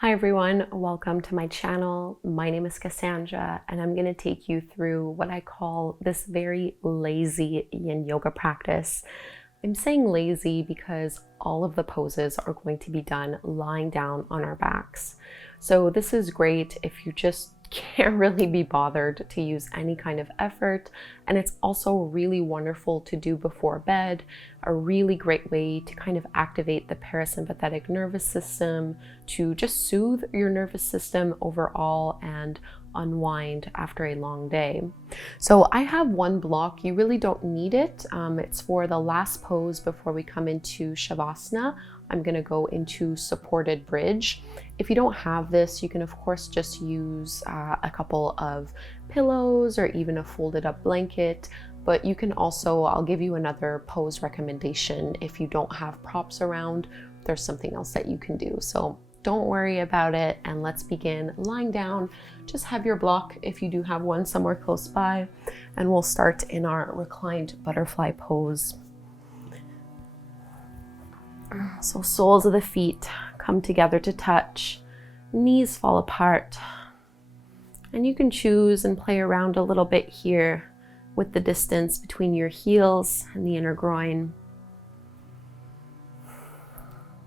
Hi everyone, welcome to my channel. My name is Kassandra and I'm going to take you through what I call this very lazy Yin Yoga practice. I'm saying lazy because all of the poses are going to be done lying down on our backs. So this is great if you just can't really be bothered to use any kind of effort, and it's also really wonderful to do before bed, a really great way to kind of activate the parasympathetic nervous system, to just soothe your nervous system overall and unwind after a long day. So I have one block. You really don't need it. It's for the last pose before we come into Shavasana. I'm going to go into supported bridge. If you don't have this, you can of course just use a couple of pillows or even a folded up blanket, but you can also, I'll give you another pose recommendation. If you don't have props around, there's something else that you can do. So don't worry about it, and let's begin lying down. Just have your block if you do have one somewhere close by, and we'll start in our reclined butterfly pose. So soles of the feet come together to touch, knees fall apart, and you can choose and play around a little bit here with the distance between your heels and the inner groin.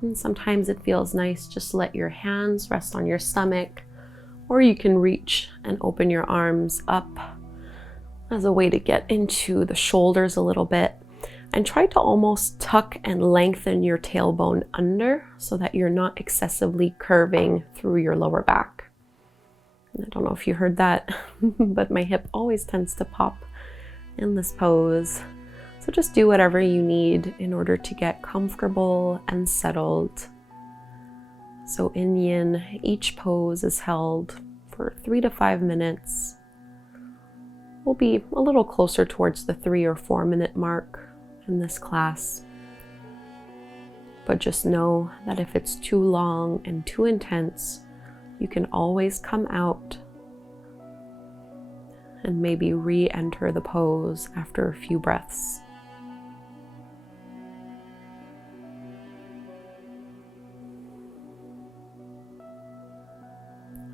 And sometimes it feels nice just to let your hands rest on your stomach, or you can reach and open your arms up as a way to get into the shoulders a little bit. And try to almost tuck and lengthen your tailbone under so that you're not excessively curving through your lower back. And I don't know if you heard that, but my hip always tends to pop in this pose. So just do whatever you need in order to get comfortable and settled. So in Yin, each pose is held for 3 to 5 minutes. We'll be a little closer towards the 3 or 4 minute mark in this class. But just know that if it's too long and too intense, you can always come out and maybe re-enter the pose after a few breaths.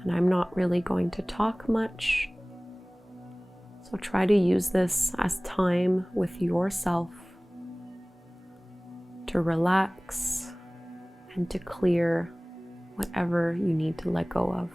And I'm not really going to talk much, so try to use this as time with yourself to relax and to clear whatever you need to let go of.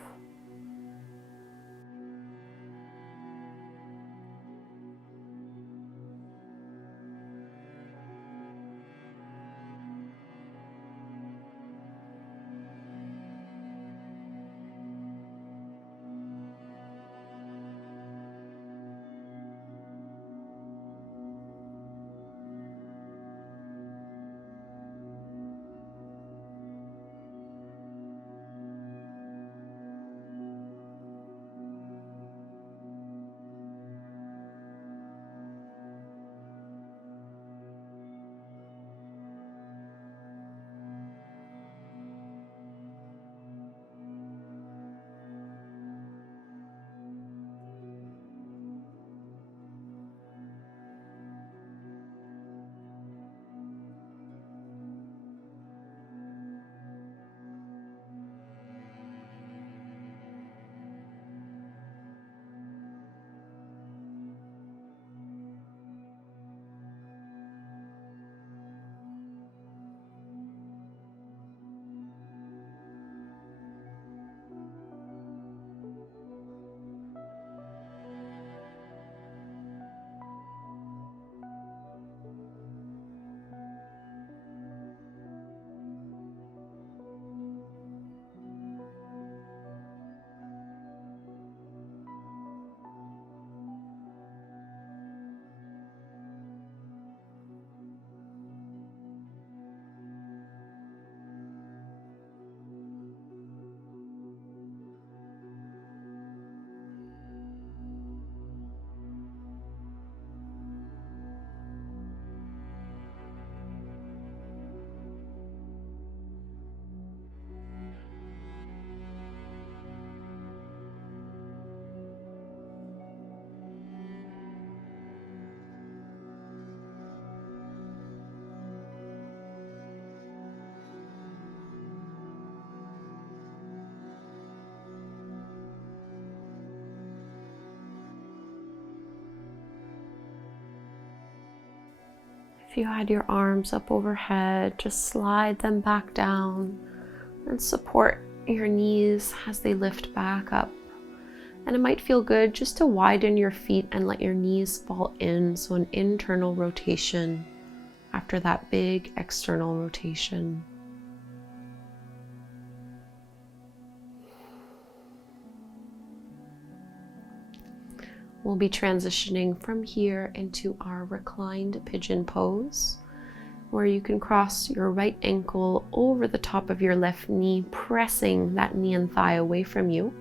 If you had your arms up overhead, just slide them back down and support your knees as they lift back up. And it might feel good just to widen your feet and let your knees fall in, so an internal rotation after that big external rotation. We'll be transitioning from here into our reclined pigeon pose, where you can cross your right ankle over the top of your left knee, pressing that knee and thigh away from you,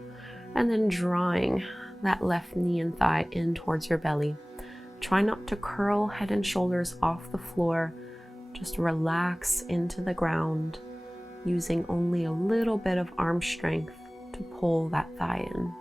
and then drawing that left knee and thigh in towards your belly. Try not to curl head and shoulders off the floor. Just relax into the ground, using only a little bit of arm strength to pull that thigh in.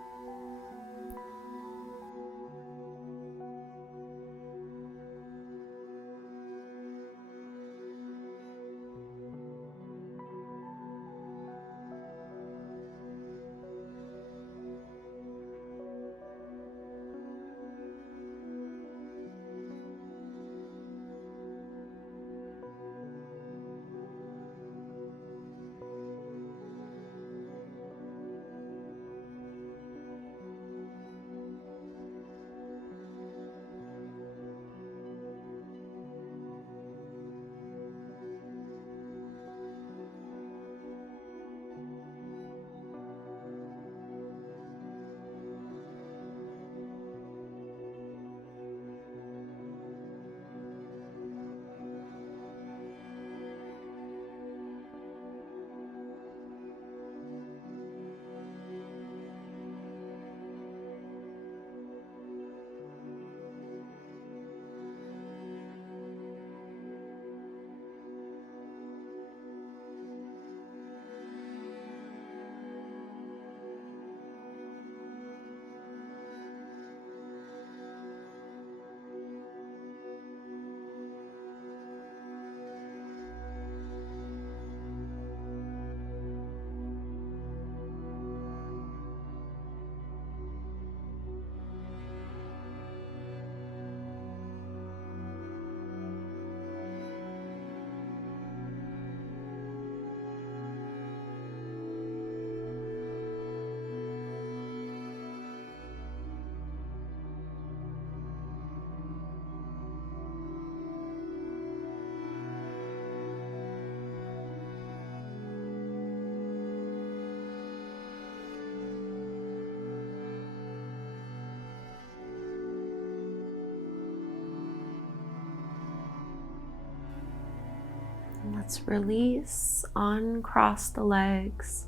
Let's release, uncross the legs,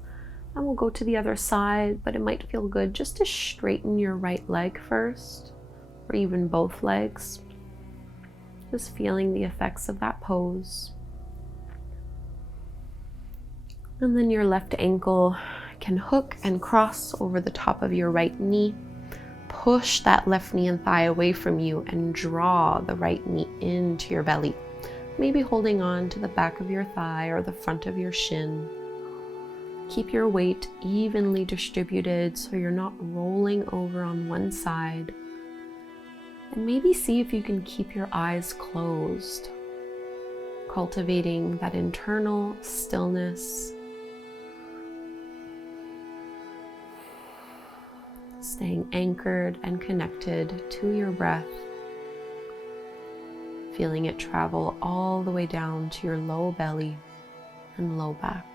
and we'll go to the other side, but it might feel good just to straighten your right leg first, or even both legs. Just feeling the effects of that pose. And then your left ankle can hook and cross over the top of your right knee. Push that left knee and thigh away from you and draw the right knee into your belly. Maybe holding on to the back of your thigh or the front of your shin. Keep your weight evenly distributed so you're not rolling over on one side. And maybe see if you can keep your eyes closed, cultivating that internal stillness. Staying anchored and connected to your breath. Feeling it travel all the way down to your low belly and low back.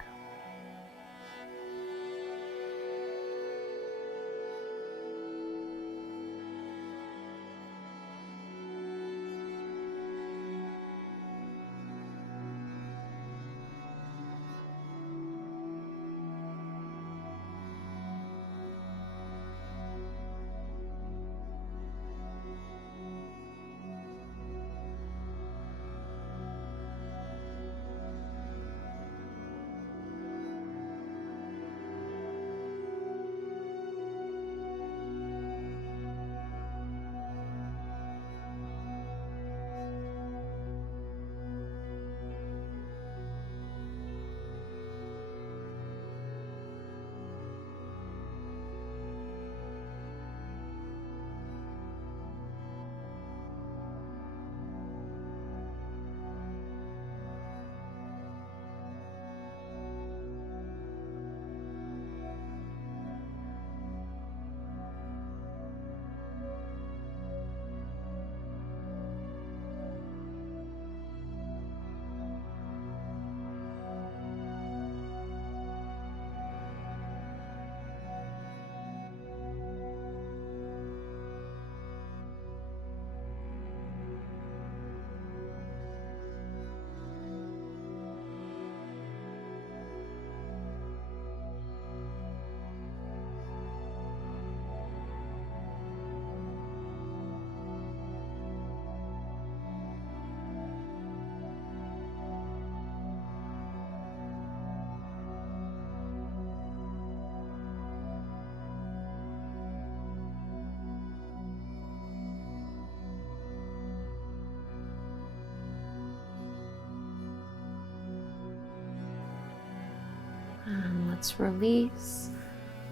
Let's release.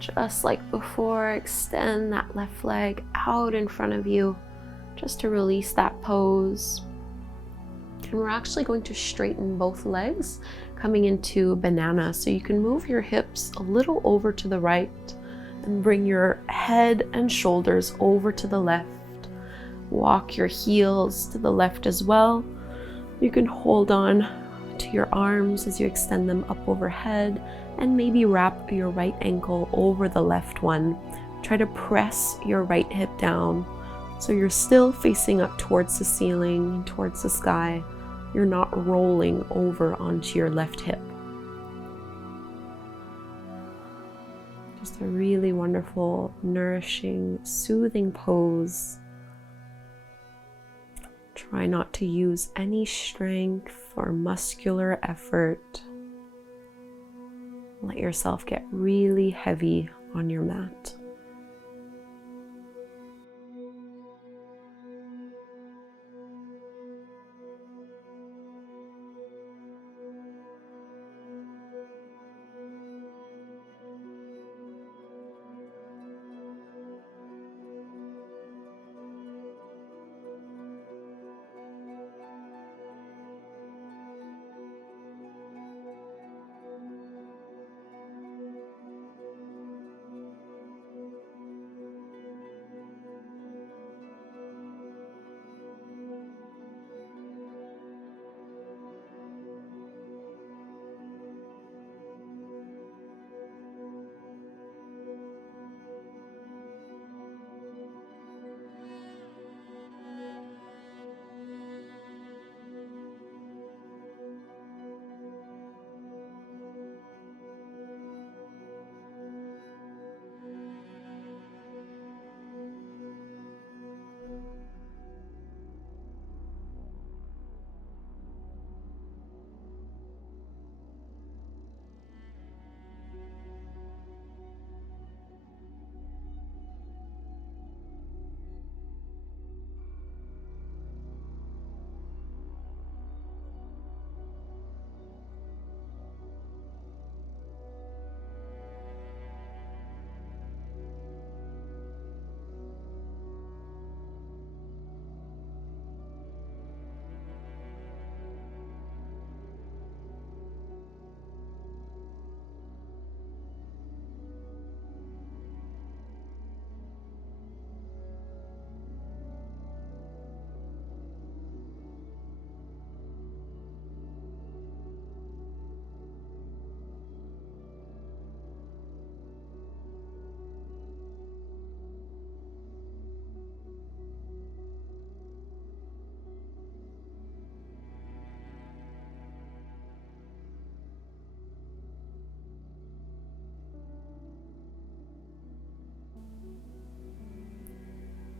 Just like before, extend that left leg out in front of you just to release that pose. And we're actually going to straighten both legs, coming into banana. So you can move your hips a little over to the right and bring your head and shoulders over to the left. Walk your heels to the left as well. You can hold on to your arms as you extend them up overhead and maybe wrap your right ankle over the left one. Try to press your right hip down so you're still facing up towards the ceiling, towards the sky. You're not rolling over onto your left hip. Just a really wonderful, nourishing, soothing pose. Try not to use any strength or muscular effort. Let yourself get really heavy on your mat.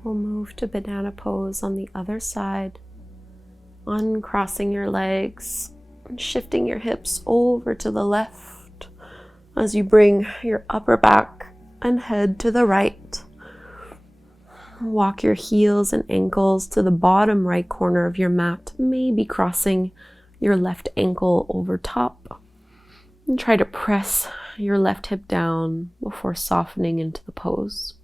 We'll move to banana pose on the other side, uncrossing your legs and shifting your hips over to the left as you bring your upper back and head to the right. Walk your heels and ankles to the bottom right corner of your mat, maybe crossing your left ankle over top. And try to press your left hip down before softening into the pose.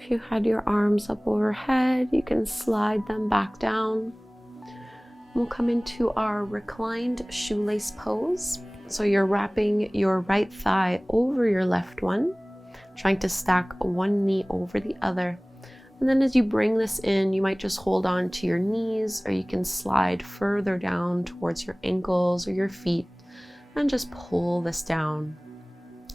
If you had your arms up overhead, you can slide them back down. We'll come into our reclined shoelace pose. So you're wrapping your right thigh over your left one, trying to stack one knee over the other. And then as you bring this in, you might just hold on to your knees, or you can slide further down towards your ankles or your feet and just pull this down.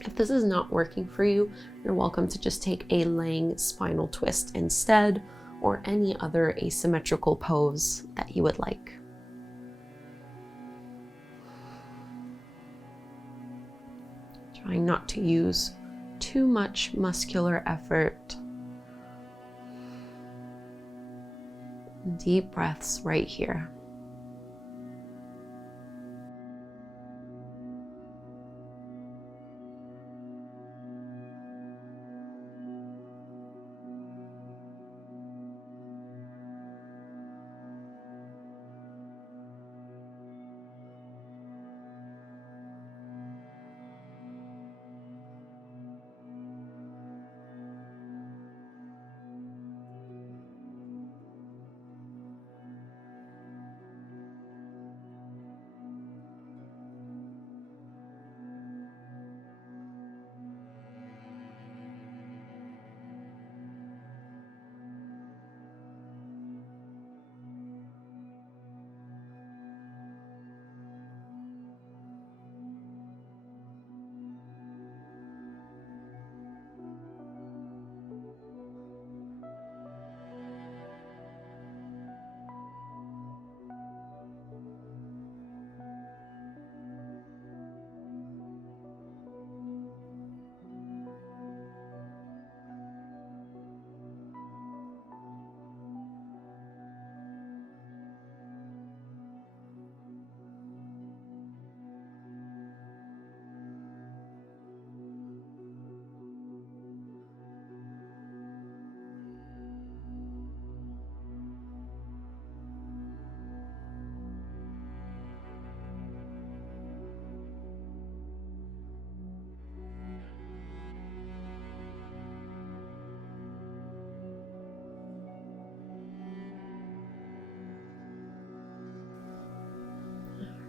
If this is not working for you, you're welcome to just take a laying spinal twist instead, or any other asymmetrical pose that you would like. Trying not to use too much muscular effort. Deep breaths right here.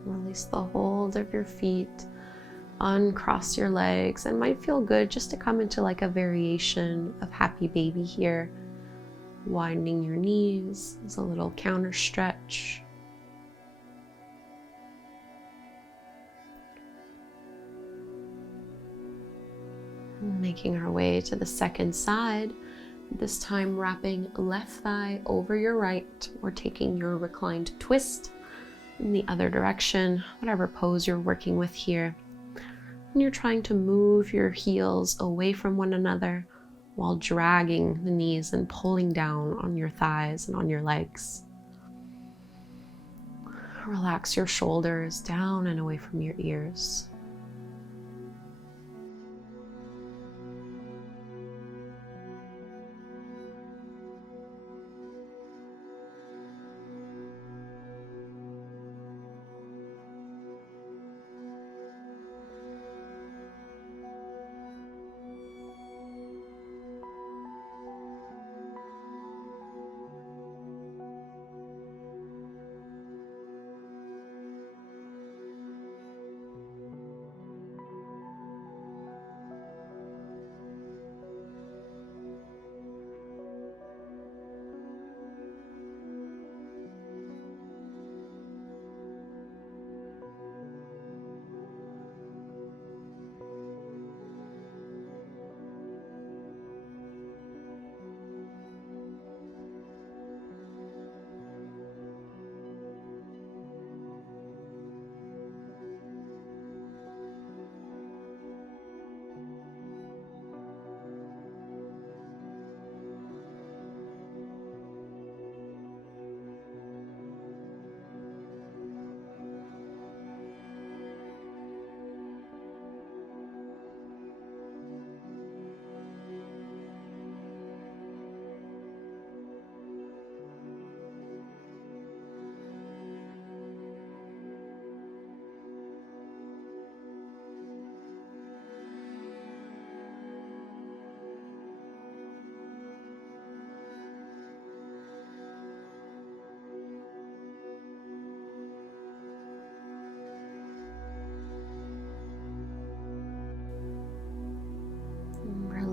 Release the hold of your feet, uncross your legs, and might feel good just to come into like a variation of happy baby here. Widening your knees as a little counter stretch. Making our way to the second side, this time wrapping left thigh over your right, or taking your reclined twist in the other direction, whatever pose you're working with here. And you're trying to move your heels away from one another while dragging the knees and pulling down on your thighs and on your legs. Relax your shoulders down and away from your ears.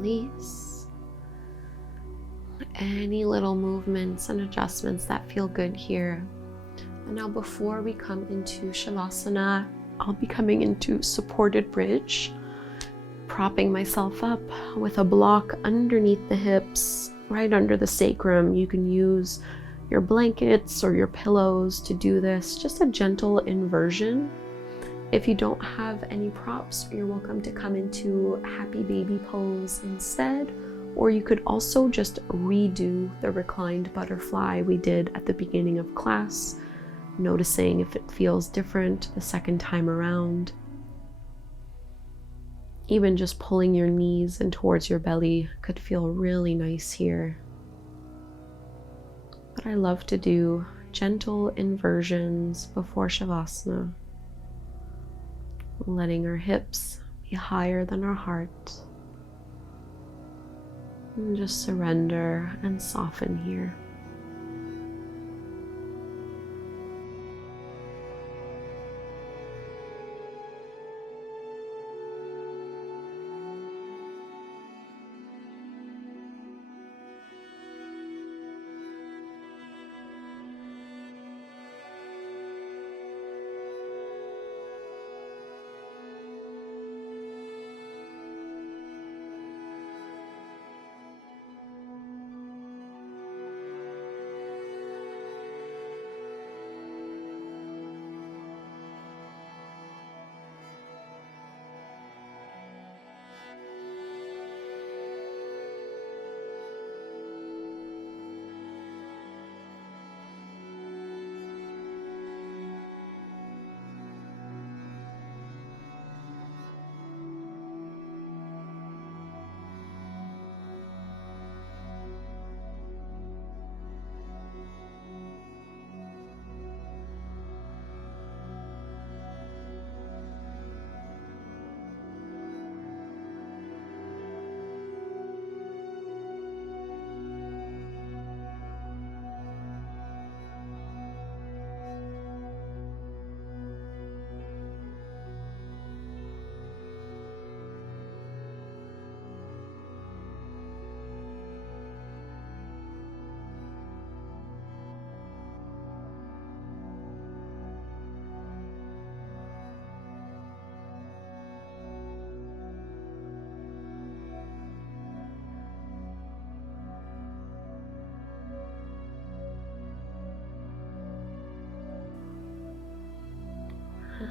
release. Any little movements and adjustments that feel good here. And now before we come into Shavasana, I'll be coming into supported bridge, propping myself up with a block underneath the hips, right under the sacrum. You can use your blankets or your pillows to do this, just a gentle inversion. If you don't have any props, you're welcome to come into happy baby pose instead, or you could also just redo the reclined butterfly we did at the beginning of class, noticing if it feels different the second time around. Even just pulling your knees in towards your belly could feel really nice here. But I love to do gentle inversions before Shavasana, letting our hips be higher than our heart. And just surrender and soften here.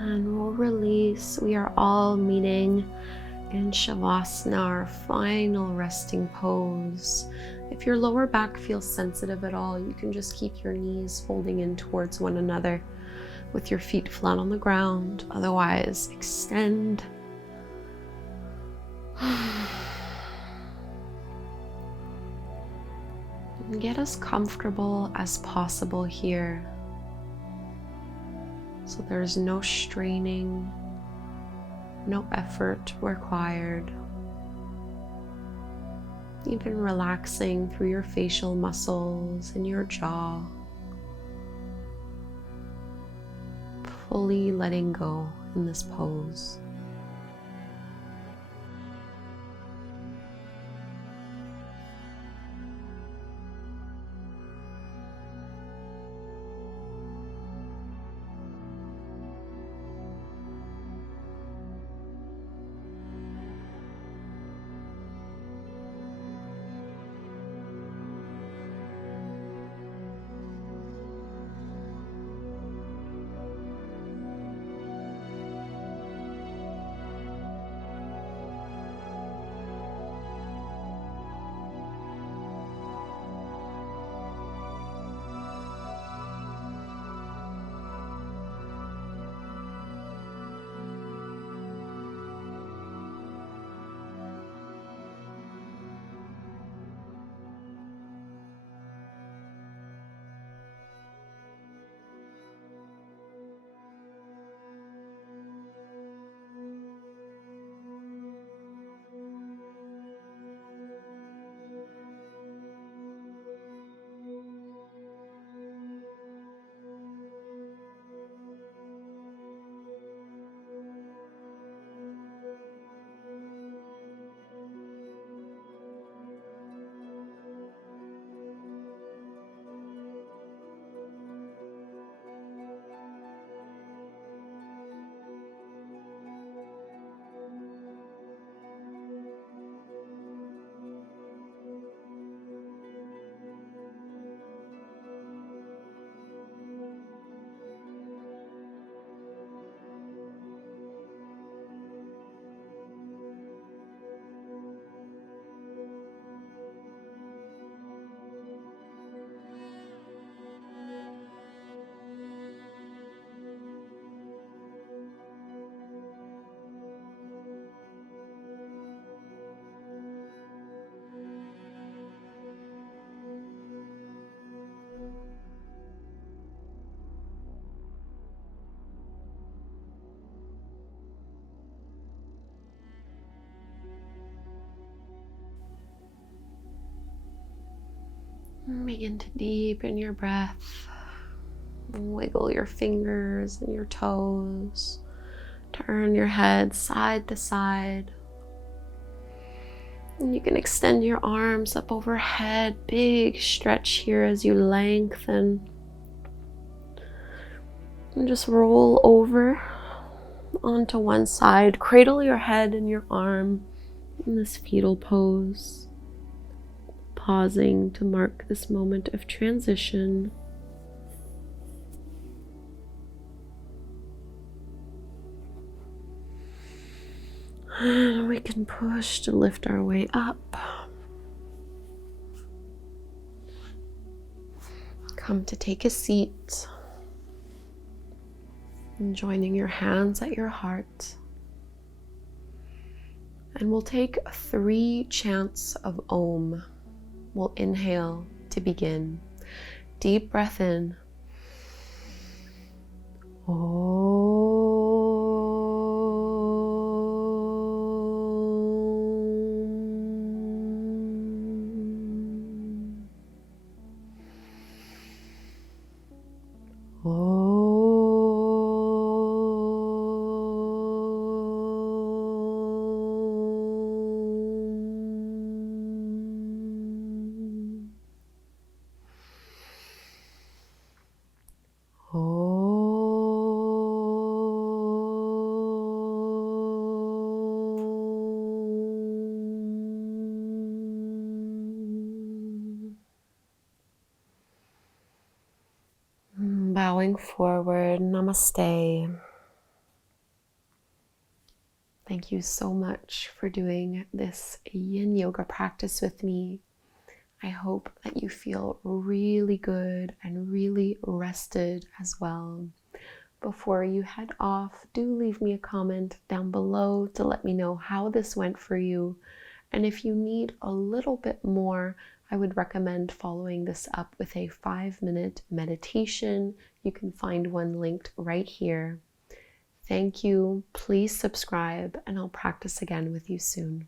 And we'll release. We are all meeting in Shavasana, our final resting pose. If your lower back feels sensitive at all, you can just keep your knees folding in towards one another with your feet flat on the ground. Otherwise, extend. And get as comfortable as possible here. So there's no straining, no effort required. Even relaxing through your facial muscles and your jaw. Fully letting go in this pose. Begin to deepen your breath. Wiggle your fingers and your toes. Turn your head side to side. And you can extend your arms up overhead. Big stretch here as you lengthen. And just roll over onto one side. Cradle your head and your arm in this fetal pose. Pausing to mark this moment of transition. And we can push to lift our way up. Come to take a seat. And joining your hands at your heart. And we'll take 3 chants of Om. We'll inhale to begin. Deep breath in. Om. Bowing forward, namaste. Thank you so much for doing this Yin Yoga practice with me. I hope that you feel really good and really rested as well. Before you head off, do leave me a comment down below to let me know how this went for you. And if you need a little bit more, I would recommend following this up with a 5-minute meditation. You can find one linked right here. Thank you. Please subscribe, and I'll practice again with you soon.